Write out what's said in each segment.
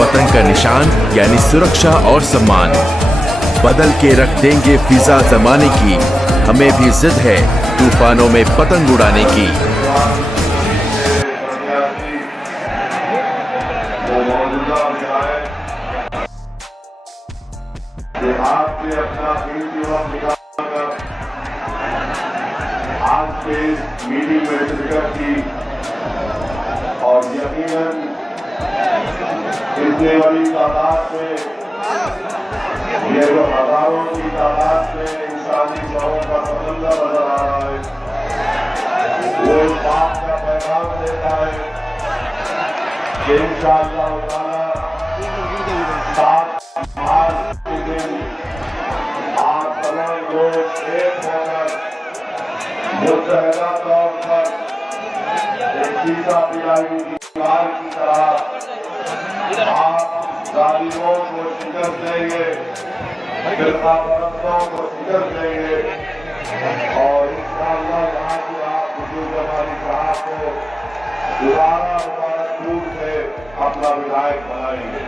पतंग का निशान यानी सुरक्षा और सम्मान। बदल के रख देंगे फिजा जमाने की, हमें भी जिद है तूफानों में पतंग उड़ाने की। अपना आज के मीटिंग में शिरकत की और यकीनन इतने बड़ी तादाद में, ये जो हजारों की तादाद में इंसानी शवों का समंदर नजर आ रहा है, वो इस बात का पैगाम देता है कि इंशाअल्लाह ताला 7 मार्च के दिन आप तमाम लोग एक होकर मुत्तहदा तौर पर एक शीशा पिलाई दीवार की तरह आप जालिमों को शिकस्त देंगे, फिरका परस्तों को शिकस्त देंगे और इंशाअल्लाह यहाँ से आप हुजूर जमाली साहब को दोबारा मुबारकपूर से अपना विधायक बनाएंगे।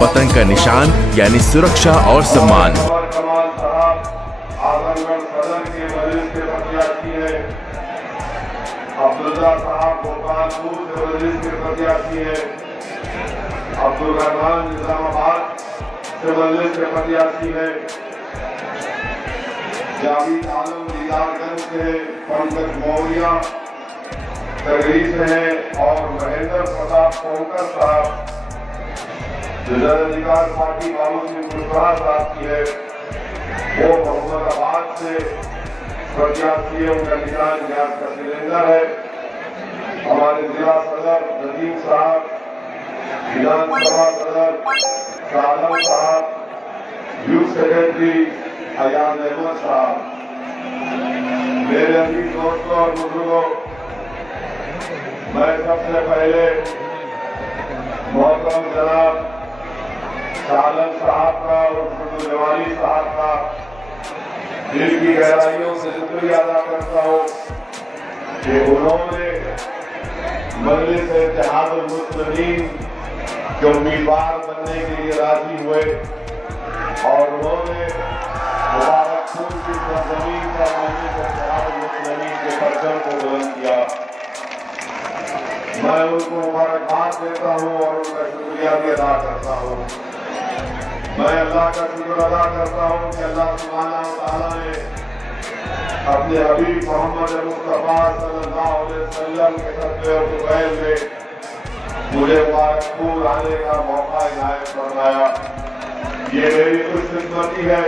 पतंग का निशान यानी सुरक्षा और सम्मान। कमाल साहब आजमगढ़ सदर के मजलिस के प्रत्याशी है, अब्दुल्ला साहब गोपालपुर से मजलिस के प्रत्याशी है, अब्दुल रहमान निजामाबाद से मजलिस के प्रत्याशी है, जावेद आलम दीदारगंज से, पंकज मौर्या तगरी से है और महेंद्र प्रताप कोंकर साहब जिलाधिकार पार्टी बाबू सिंह कुशवाहा साहब की है, वो मोहम्मदाबाद से प्रत्याशी है, उनका निशान गैस का सिलेंडर है। हमारे जिला सदर नदीम साहब, विधानसभा सदर शाहम साहब, यूथ सेक्रेटरी अयाज अहमद साहब। मेरे अजीज दोस्तों और बुजुर्गों, मैं सबसे पहले मोहतरम जनाब शाहम साहब का और फुल जवानी साहब का दिल की गहराइयों से शुक्रिया अदा करता हूँ कि उन्होंने मजलिस इत्तेहादुल मुस्लिमीन के उम्मीदवार बनने के लिए राजी हुए और उन्होंने मुबारकपुर की सरजमीन पर मजलिस इत्तेहादुल मुस्लिमीन के परचम को बुलंद किया। मैं उनको मुबारकबाद देता हूँ और उनका शुक्रिया भी अदा करता हूँ। मैं अल्लाह का शुक्र अदा करता हूँ कि अल्लाह सुब्हानहू व तआला ने अपने हबीब मोहम्मद मुस्तफा सल्लल्लाहु अलैहि वसल्लम के सदक़े ज़ुबैर में मुझे मुबारकपुर आने का मौका इनायत फरमाया। ये मेरी खुशकिस्मती है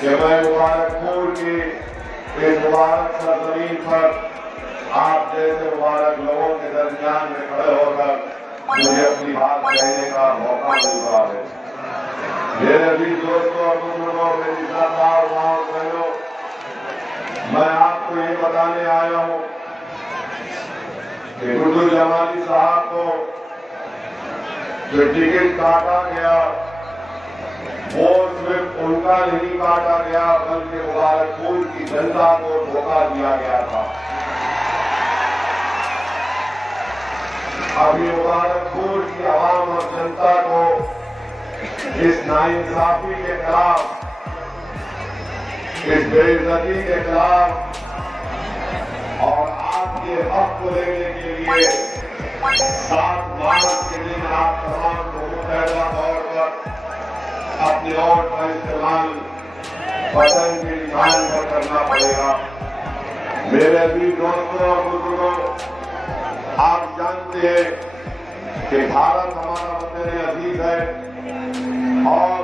कि मैं मुबारकपुर की इस मुबारक सरजमीन पर आप जैसे मुबारक लोगों के दरमियान में खड़े होकर मुझे अपनी बात कहने का मौका मिल रहा है। मेरे अजीज दोस्तों और बुजुर्गों, मेरी सरदार माँ और बहनों, मैं आपको ये बताने आया हूँ कि हुजूर जमाली साहब को जो टिकट काटा गया वो सिर्फ उनका नहीं काटा गया बल्कि मुबारकपुर की जनता को धोखा दिया गया था। अभी मुबारकपुर की आवाम और जनता को इस नाइंसाफी के खिलाफ, इस बेइज्जती के खिलाफ और आपके हक को लेने के लिए 7 मार्च के दिन आप तमाम को मुतहदा तौर पर अपने वोट का इस्तेमाल पतंग के निशान पर करना पड़ेगा। मेरे अजीज दोस्तों और बुजुर्गों, आप जानते हैं कि भारत हमारा वतन अजीज है और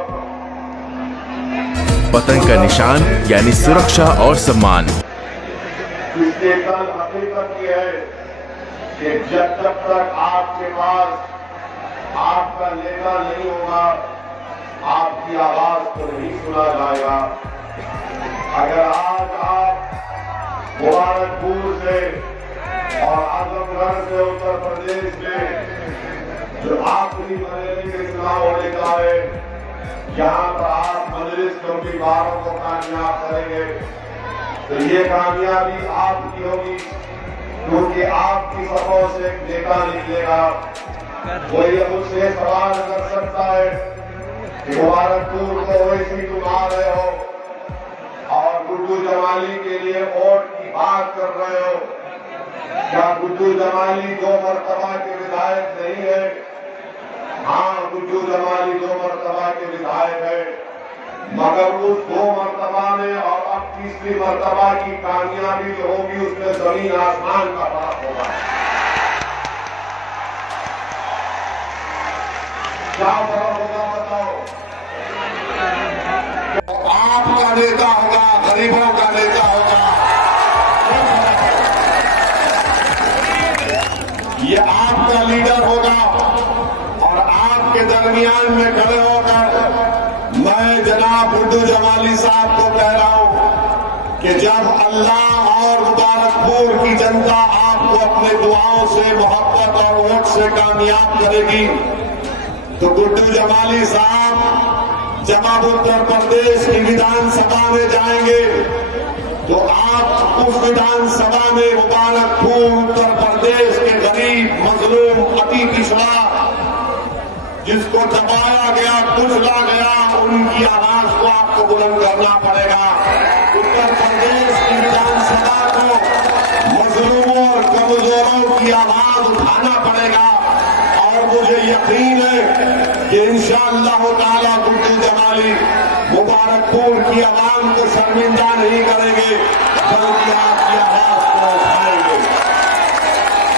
पतंग का निशान यानी सुरक्षा और सम्मान। इसके कल हकीकत ये है कि जब तक आपके पास आपका नेता नहीं होगा, आपकी आवाज को नहीं सुना जाएगा। अगर आज आप मुबारकपुर से और आजमगढ़ से उत्तर प्रदेश में जो आखिरी महीने के चुनाव होने का है, यहाँ पर आप मजलिस के उम्मीदवारों को कामयाब करेंगे तो ये कामयाबी आपकी होगी, क्योंकि आपकी सफों से एक नेता निकलेगा। वो ये मुझसे सवाल कर सकता है कि मुबारकपुर को वैसी तुम आ रहे हो और गुड्डू जमाली के लिए वोट की बात कर रहे हो। क्या गुड्डू जमाली 2 मरतबा के विधायक नहीं है? हाँ, गुड्डू जमाली 2 मरतबा के विधायक है, मगर उस 2 मरतबा में और अब तीसरी मरतबा की कामयाबी जो होगी उसमें जमीन आसमान का फर्क होगा। क्या फर्क होगा बताओ? आपका नेता होगा, गरीबों का नेता होगा। ये आपका लीडर होगा और आपके दरमियान में खड़े होकर मैं जनाब गुड्डू जमाली साहब को कह रहा हूं कि जब अल्लाह और मुबारकपुर की जनता आपको अपने दुआओं से, मोहब्बत और वोट से कामयाब करेगी तो गुड्डू जमाली साहब जब आप उत्तर प्रदेश की विधानसभा में जाएंगे तो आप उस विधानसभा में मुबारकपुर उत्तर प्रदेश के गरीब, मजलूम, अति पिछड़ा, जिसको दबाया गया, कुचला गया, उनकी आवाज को आपको बुलंद करना पड़ेगा। उत्तर प्रदेश की विधानसभा को मजलूमों और कमजोरों की आवाज उठाना पड़ेगा और मुझे यकीन है कि इंशाअल्लाह ताला गुड्डू जमाली मुबारकपुर की आवाम को शर्मिंदा नहीं करेंगे, बल्कि आपकी आवाज को उठाएंगे।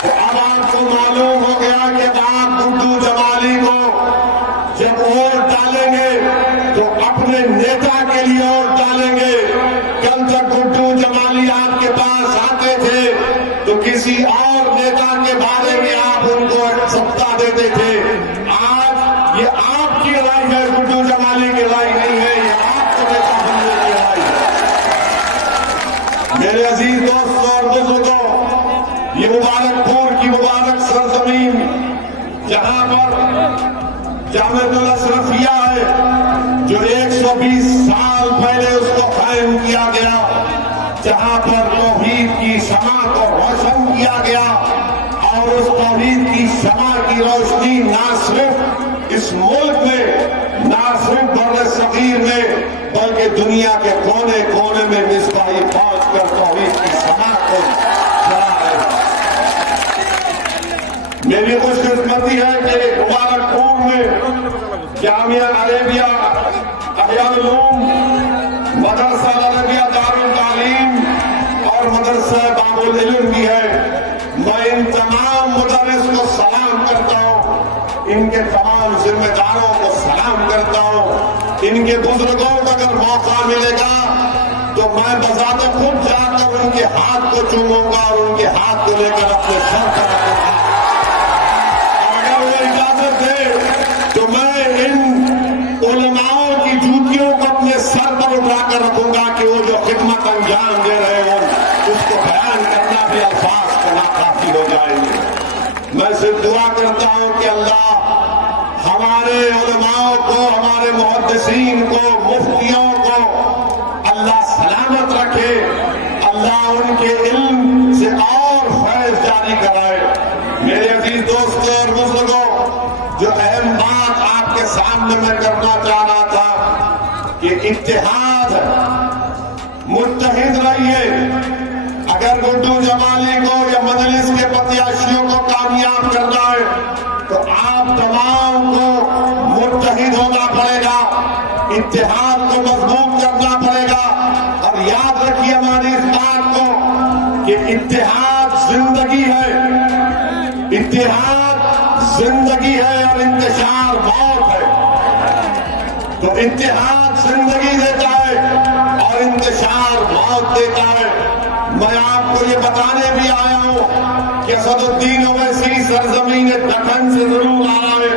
तो अब आपको मालूम हो गया कि आप गुड्डू जमाली को जब वोट डालेंगे तो अपने नेता के लिए वोट डालेंगे। कल तक गुड्डू जमाली आपके पास आते थे तो किसी और नेता के बारे में आप उनको सत्ता देते थे। आज ये आपकी लड़ाई है, गुड्डू जमाली की लड़ाई नहीं है, ये आपको नेता बनने की लड़ाई है। मेरे अजीज दोस्तों और बुजुर्गों, ये मुबारकपुर की मुबारक सरजमीन जहां पर जामिअतुल अशरफिया है, जो 120 साल पहले उसको कायम किया गया, जहां पर तौहीद की शमा को रोशन किया गया और उस तौहीद की शमा की रोशनी ना सिर्फ इस मुल्क में, ना सिर्फ बर्र सगीर में, बल्कि दुनिया के कोने कोने में मिसबाही पहुंच कर तौहीद की शमा को जला है। मेरी खुशकिस्मती है कि मुबारकपुर में जामिया अरेबिया अहयाल उलूम, मदरसा अरबिया दारुल तालीम और मदरसा बाबुल इल्म भी है। मैं इन तमाम मुदर्रिस को सलाम करता हूँ, इनके तमाम जिम्मेदारों को सलाम करता हूँ। इनके बुजुर्गों को अगर मौका मिलेगा तो मैं बजाते खुद जाकर उनके हाथ को चूमूंगा और उनके हाथ को लेकर अपने सर पर रखूंगा। अगर वो इजाजत दे तो मैं इन उलमाओं की जूतियों को अपने सर पर उठाकर रखूंगा कि वो जो खिदमत अंजाम दे रहे हो उसको बयान करना भी अल्फाज करना काफी हो जाएंगे। मैं सिर्फ दुआ करता हूं कि अल्लाह हमारे उलमाओं को, हमारे मुहद्दिसीन को, मुफ्तियों को अल्लाह सलामत रखे, अल्लाह उनके इल्म से और फैज जारी कराए। मेरे अजीज दोस्तों और बुजुर्गों, जो अहम बात आपके सामने मैं करना चाह रहा था कि इत्तेहाद, मुत्तहिद रहिए। अगर गुड्डू जमाली को या मजलिस के प्रत्याशियों को कामयाब करना है तो आप तमाम को मुत्तहिद होना पड़ेगा, इत्तेहाद को मजबूत करना पड़ेगा। और याद रखिए हमारी इस बात को कि इत्तेहाद जिंदगी है, इत्तेहाद जिंदगी है और इंतशार मौत है। तो इत्तेहाद जिंदगी देता है और इंतशार मौत देता है। मैं आपको ये बताने भी आया हूं कि असदुद्दीन ओवैसी सरजमीन दक्कन से जरूर आ रहा है,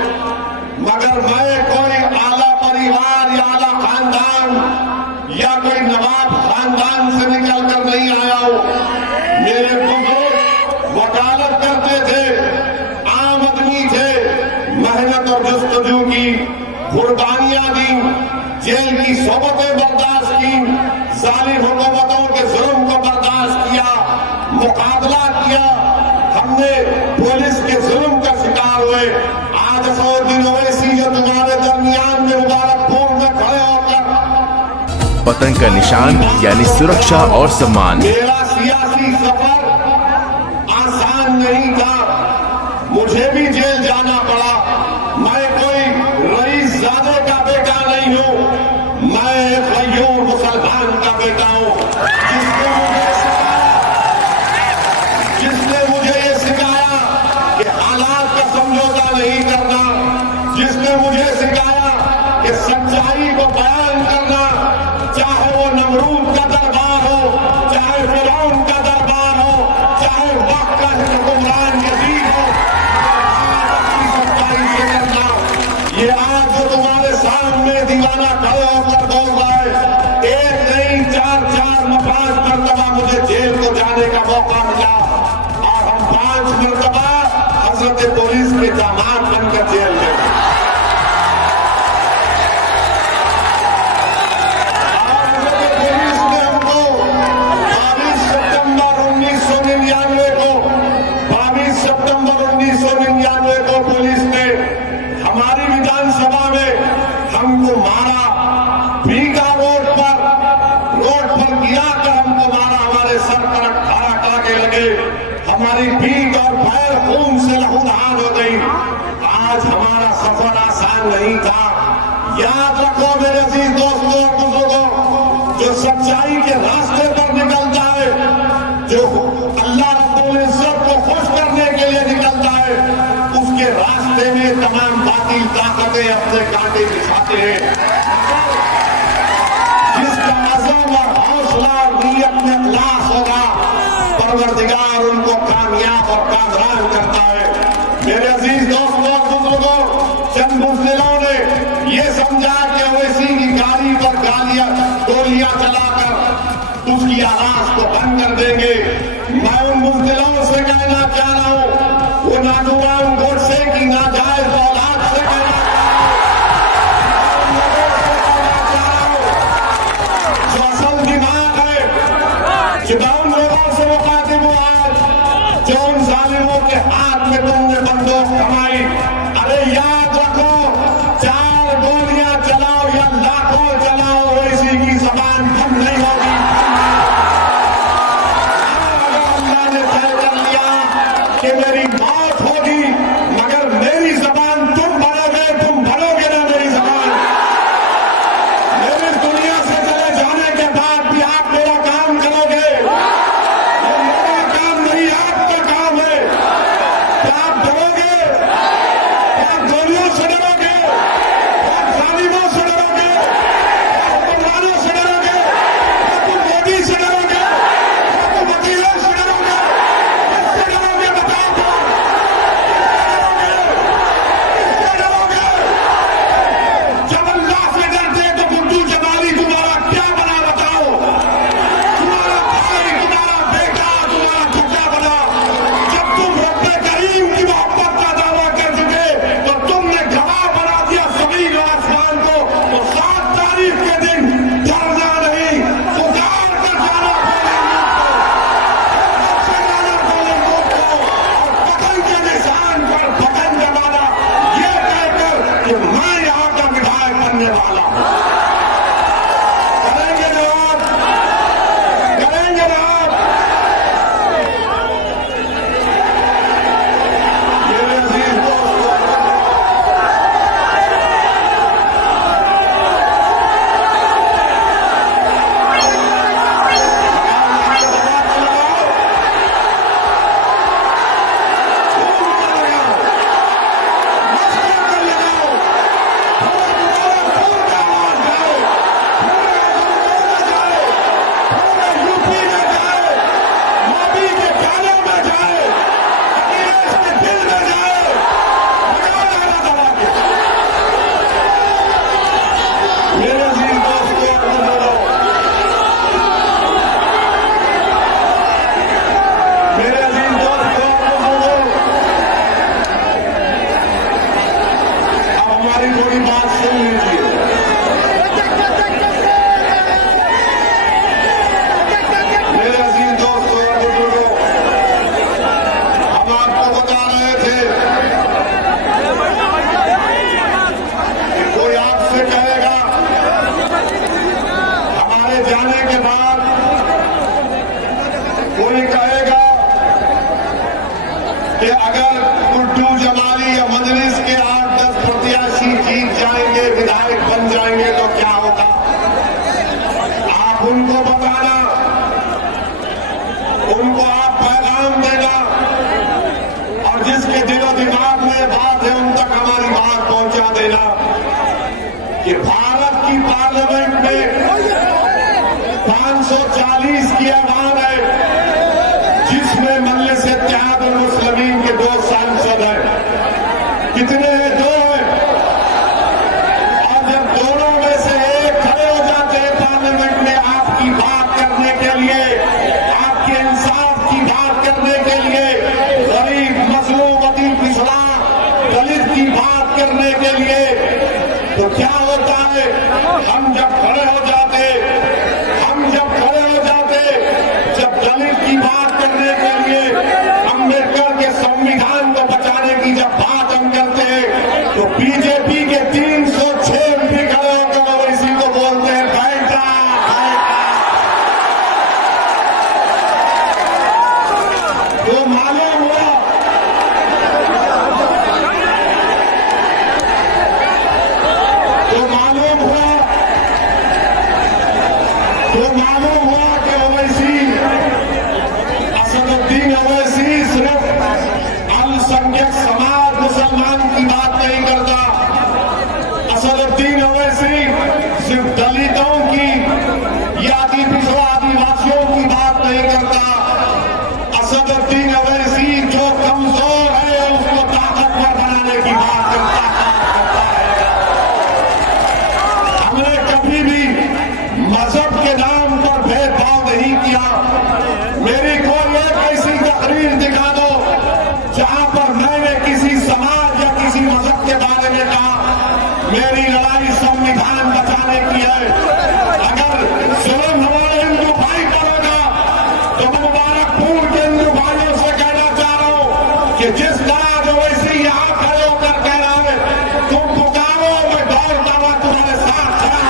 मगर मैं कोई आला परिवार या आला खानदान या कोई नवाब खानदान से निकल कर नहीं आया हूं। मेरे बुजुर्ग वकालत करते थे, आम आदमी थे, मेहनत और जस्तजू की, कुर्बानियां दी, जेल की सोबतें बर्दाश्त की, जालिम हुकूमतों के जुल्म को बर्दाश्त किया, मुकाबला किया, हमने पुलिस के जुल्म का शिकार हुए। आज असदुद्दीन ओवैसी जो तुम्हारे दरमियान में मुबारकपुर में खड़े होकर पतंग का निशान यानी सुरक्षा और सम्मान। मेरा सियासी सफर आसान नहीं था, मुझे भी जेल जाना पड़ा। मैं कोई रईस ज़ादे का बेटा नहीं हूं, मैं एक गयूर मुसलमान का बेटा हूं। जिसने मुझे ये सिखाया कि हालात का समझौता नहीं करना, जिसने मुझे सिखाया कि सच्चाई को बयान करना, चाहे वो नमरूद का दरबार हो, चाहे फिरौन का दरबार हो, चाहे वक्त का हुक्मरान यजीद हो, अपनी सच्चाई से करना। ये आज जो तुम्हारे सामने दीवाना खड़े होकर बोल रहा है, एक नहीं चार पांच मरतबा मुझे जेल को जाने का मौका मिला और हम 5 मरतबा हजरत पुलिस के दामाद बनकर जेल में गए। पुलिस ने हमको 22 सितंबर 1999 को पुलिस ने हमारी विधानसभा में हमको मारा, भीगा रोड पर गिरा कर हमको मारा, हमारे सर पर 18 टाके लगे, हमारी पीठ और पैर खून से लहूलुहान हो गई। आज हमारा सफर आसान नहीं था। याद रखो मेरे अजीज दोस्तों और बुजुर्गों, जो सच्चाई के रास्ते पर निकलता है, जो अल्लाह रब्बुल इज्जत को खुश करने के लिए निकलता है, उसके रास्ते में तमाम बातिल ताकतें अपने कांटे बिछाते हैं। जिसका अज़म और हौसला और नीयत में इखलास होगा, परवरदिगार उनको कामयाब और कामरान करता है। मेरे अजीज दोस्तों और बुजुर्गों, चंद बुज़दिलों ने ये समझा कि ओवैसी की गाड़ी पर गोलियां चलाकर उसकी आवाज को बंद कर देंगे। मैं उन बुज़दिलों से कहना चाह रहा हूं, वो नाजुबान गोडसे की नाजायज औलाद से कहना चाह रहा हूं, जो असल दिमाग है, जो उन लोगों से मुखातिब हुआ, जो उन जालिमों के हाथ में तुमने बंदूक कमाई। अरे याद रखो, 4 गोलियां चलाओ या लाखों चलाओ, ओवैसी की जबान बंद नहीं होगी। अल्लाह ने तय कर लिया कि मेरी मौत होगी, मगर मेरी जबान बता देना कि भारत की पार्लियामेंट में 540 की आवाज है, जिसमें मजलिस इत्तेहाद और मुस्लिमीन के 2 सांसद हैं। कितने हैं? 2 हैं। और जब दोनों में से एक खड़े हो जाते हैं पार्लियामेंट में आपकी बात करने के लिए, आपके इंसाफ की बात करने के लिए, गरीब मजलूम अति पिछड़ा दलित की बात करने के लिए, तो क्या होता है? हम जब खड़े हो जाते, जब दलित की बात करने के लिए, अम्बेडकर के संविधान को बचाने की जब बात हम करते हैं, तो बीजेपी के 306 एमपी खड़े होकर और इसी को बोलते हैं बैठा। तो मालूम हुआ कि ओवैसी, असदुद्दीन ओवैसी सिर्फ अल्पसंख्यक समाज मुसलमान की बात नहीं करता। असदुद्दीन ओवैसी सिर्फ दलितों की या अति पिछड़ा आदिवासियों की बात नहीं करता। असदुद्दीन ओवैसी जो कमजोर है उसको ताकतवर बनाने की बात करता है। हमने कभी भी मजहब के नाम पर भेदभाव नहीं किया। मेरी कोई एक ऐसी तकरीर दिखा दो जहां पर मैंने किसी समाज या किसी मजहब के बारे में कहा मेरी लड़ाई संविधान बचाने की है। अगर जुल्म हमारे हिंदू भाई करेगा तो मैं मुबारकपुर के हिंदू भाइयों से कहना चाह रहा हूं कि जिस तरह जो वैसे यहां खड़े होकर कह रहा है तुम पुकारो, मैं दौड़ता हुआ तुम्हारे साथ खड़ा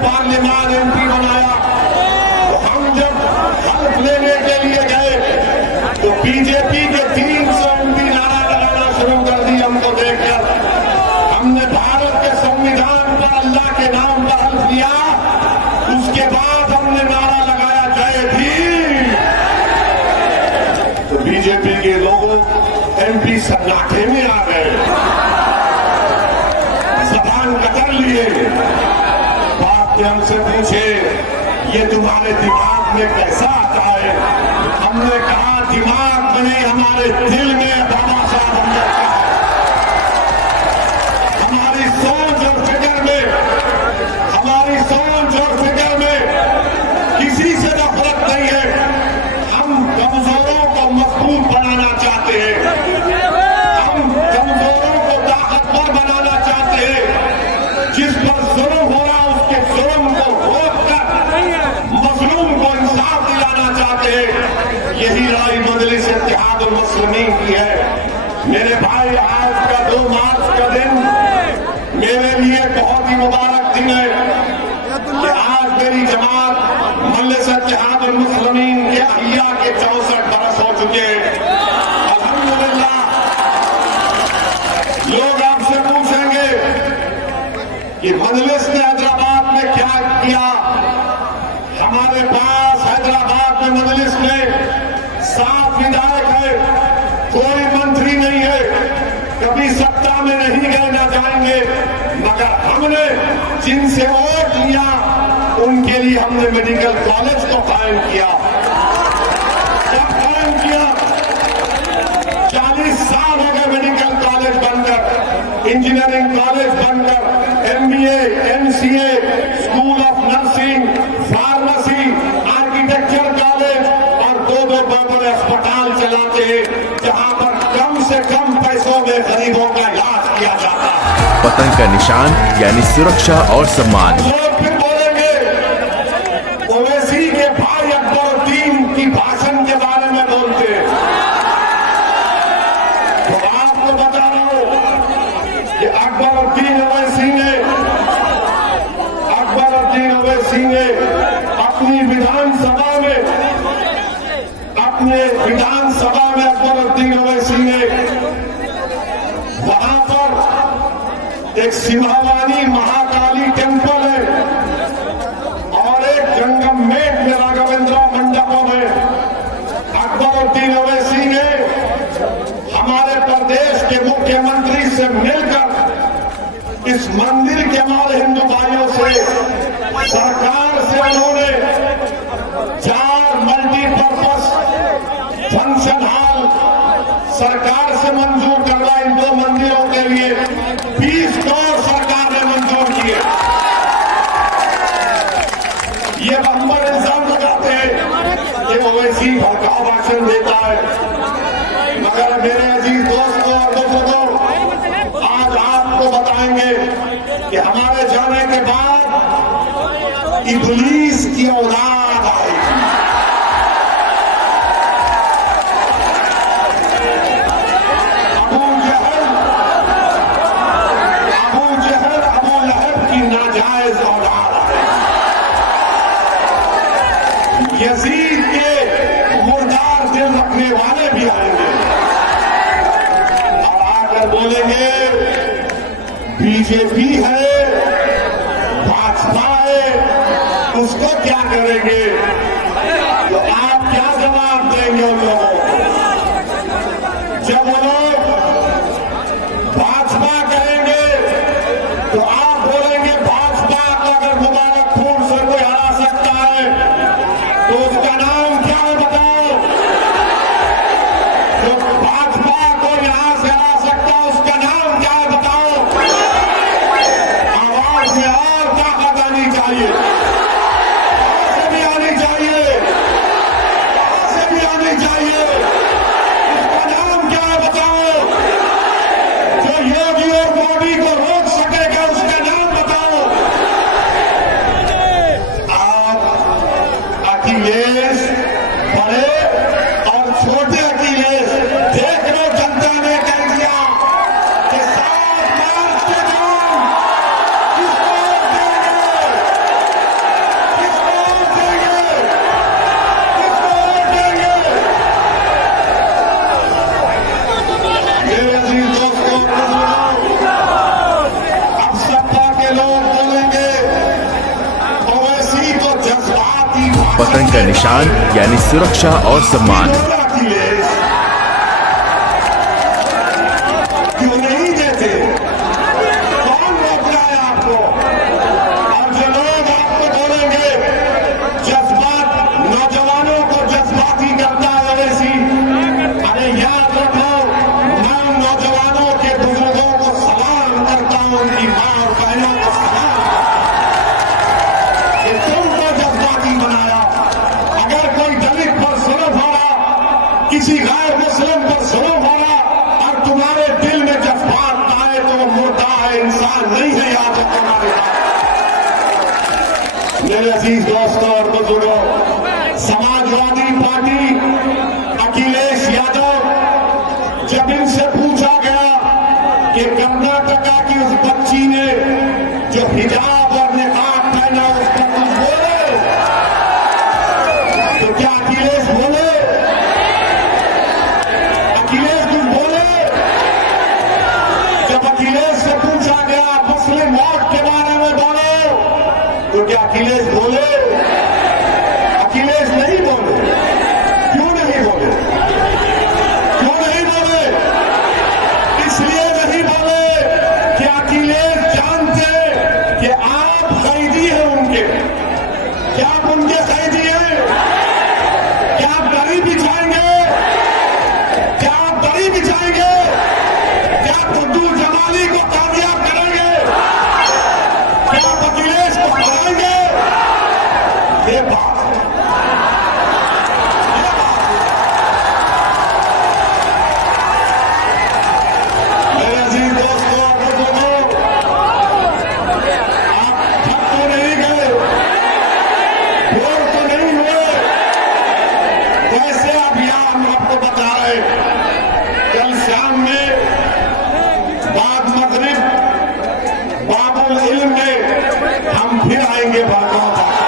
पार्लियामान एमपी बनाया। तो हम जब हल्फ लेने के लिए गए तो बीजेपी के 300 एमपी नारा लगाना शुरू कर दी। हमको देखकर हमने भारत के संविधान पर अल्लाह के नाम पर हल्फ लिया। उसके बाद हमने नारा लगाया जय भीम। तो बीजेपी के लोगों एमपी सन्नाटे में आ गए, जबान कतर लिए। हमसे पूछे ये तुम्हारे दिमाग में कैसा आता है? हमने कहा दिमाग में नहीं, हमारे दिल में बाबा साहब अम्बेडकर, हमारी सोच और फिक्र में, हमारी सोच और फिक्र में किसी से नफरत नहीं है। हम कमजोरों को मजबूत बनाना चाहते हैं, हम कमजोरों को ताकतवर बनाना चाहते हैं। जिस पर जुल्म हो रहा उसके जुल्म को रोककर मजलूम को इंसाफ दिलाना चाहते हैं। यही लड़ाई मजलिस इत्तेहाद और मुस्लिमीन की है। मेरे भाई, आज का 2 मार्च का दिन मेरे लिए बहुत ही मुबारक दिन है कि आज मेरी जमात मजलिस इत्तेहाद और मुस्लिमीन के अहिया के 64 बरस हो चुके हैं। अल्हम्दुलिल्लाह। लोग आपसे पूछेंगे कि मजलिस ने हैदराबाद में क्या किया। हमारे पास हैदराबाद में मजलिस में 7 विधायक है, कोई मंत्री नहीं है, कभी सत्ता में नहीं गए, न जाएंगे। मगर हमने जिनसे वोट लिया उनके लिए हमने मेडिकल कॉलेज को कायम किया। जब कायम किया 40 साल हो गए मेडिकल कॉलेज बनकर, इंजीनियरिंग कॉलेज बनकर, MBA, MCA, school of nursing, pharmacy, architecture college और 2-2 बड़े अस्पताल चलाते हैं जहां पर कम से कम पैसों में गरीबों का इलाज किया जाता है। पतंग का निशान यानी सुरक्षा और सम्मान। लोग फिर बोलेंगे ओवैसी के भाई अकबरुद्दीन की भाषण के बारे में बोलते हैं। सिंह ने अपने विधानसभा में अकबरुद्दीन ओवैसी ने वहां पर एक सिंहावानी महाकाली टेम्पल है और एक जंगम में राघवेंद्र मंडपम है। अकबरुद्दीन ओवैसी ने हमारे प्रदेश के मुख्यमंत्री से मिलकर इस मंदिर के हमारे हिंदू भाइयों से सरकार से उन्होंने 4 मल्टीपर्पज फंक्शन हॉल सरकार से मंजूर करवा इन 2 मंदिरों के लिए 20 करोड़ सरकार ने मंजूर किए। ये बम्बर इल्जाम लगाते हैं कि ओवैसी भड़काऊ भाषण देता है, मगर मेरे अजीज दोस्तों और बुजुर्गों, आज आपको बताएंगे कि हमारे जाने के बाद इब्लीस की औलाद आएगी। अबू जहल अबू लहब की नाजायज औलाद आएगी। यजीद के मुर्दार दिल रखने वाले भी आएंगे और आकर बोलेंगे बीजेपी है, भाजपा है, उसको क्या करेंगे? तो आप क्या जवाब देंगे उन लोगों को? जब वो लोग भाजपा कहेंगे तो आप बोलेंगे भाजपा को अगर मुबारकपुर से कोई हरा सकता है तो उसका नाम क्या है बताओ? जो भाजपा को यहां से हरा सकता है उसका नाम क्या है बताओ? आवाज में और ताकत आनी चाहिए, कहां से भी आनी चाहिए, कहां से भी आनी चाहिए। उसका नाम क्या है बताओ? जो योगी और मोदी को रोक सकेगा उसका नाम बताओ। आप अखिलेश बड़े और छोटे अखिलेश देख लो, जनता ने कह दिया कि 7 मार्च के दिन किसको वोट देंगे, किसको वोट देंगे, किसको वोट देंगे। मेरे अजीज दोस्तों, अब सत्ता के लोग बोलेंगे ओवैसी तो जज्बाती पतंग का निशान यानी सुरक्षा और सम्मान। अखिलेश क्यों नहीं देते? कौन रोक रहा है आपको? और जो लोग आपको बोलेंगे जज्बात, नौजवानों को जज्बाती करता है ओवैसी, अरे याद रखो, मैं उन नौजवानों के बुजुर्गों को सलाम करता हूं, उनकी मां और बहनों को सलाम कि तुमको जज्बाती बनाया। अगर कोई दलित पर जुल्म हो रहा, किसी गैर मुस्लिम पर जुल्म हो रहा और तुम्हारे दिल में जज्बात आए तो वो मुर्दा है, इंसान नहीं है। याद रखो हमारे बात। मेरे अजीज दोस्तों और बुजुर्गों, समाजवादी पार्टी अखिलेश यादव, जब इनसे पूछा गया कि कर्नाटका की उस बच्ची ने जो हिजाब और निकाब पहना उस पर कुछ बोले, तो क्या अखिलेश बोले? अखिलेश कुछ बोले? जब अखिलेश से पूछा गया मुस्लिम वोट के बारे में बोलो, तो क्या अखिलेश बोले? अखिलेश नहीं बोले। क्यों नहीं बोले? क्यों नहीं बोले? इसलिए नहीं बोले कि अखिलेश जानते कि आप कैदी हैं उनके। क्या आप उनके कैदी हैं? क्या आप दरी बिछाएंगे? क्या आप दरी बिछाएंगे? क्या आप खुद्दू जमाली को कामयाब करेंगे? क्या आप अखिलेश को हराएंगे? ये बात है। ये बात है। मेरे अजीज दोस्तों और बुजुर्गों, आप थक तो नहीं गए, बोर तो नहीं हुए। वैसे अभियान हम आपको बता रहे, कल शाम में बाद मगरिब बाबुल इल्म में हम फिर आएंगे भागवत।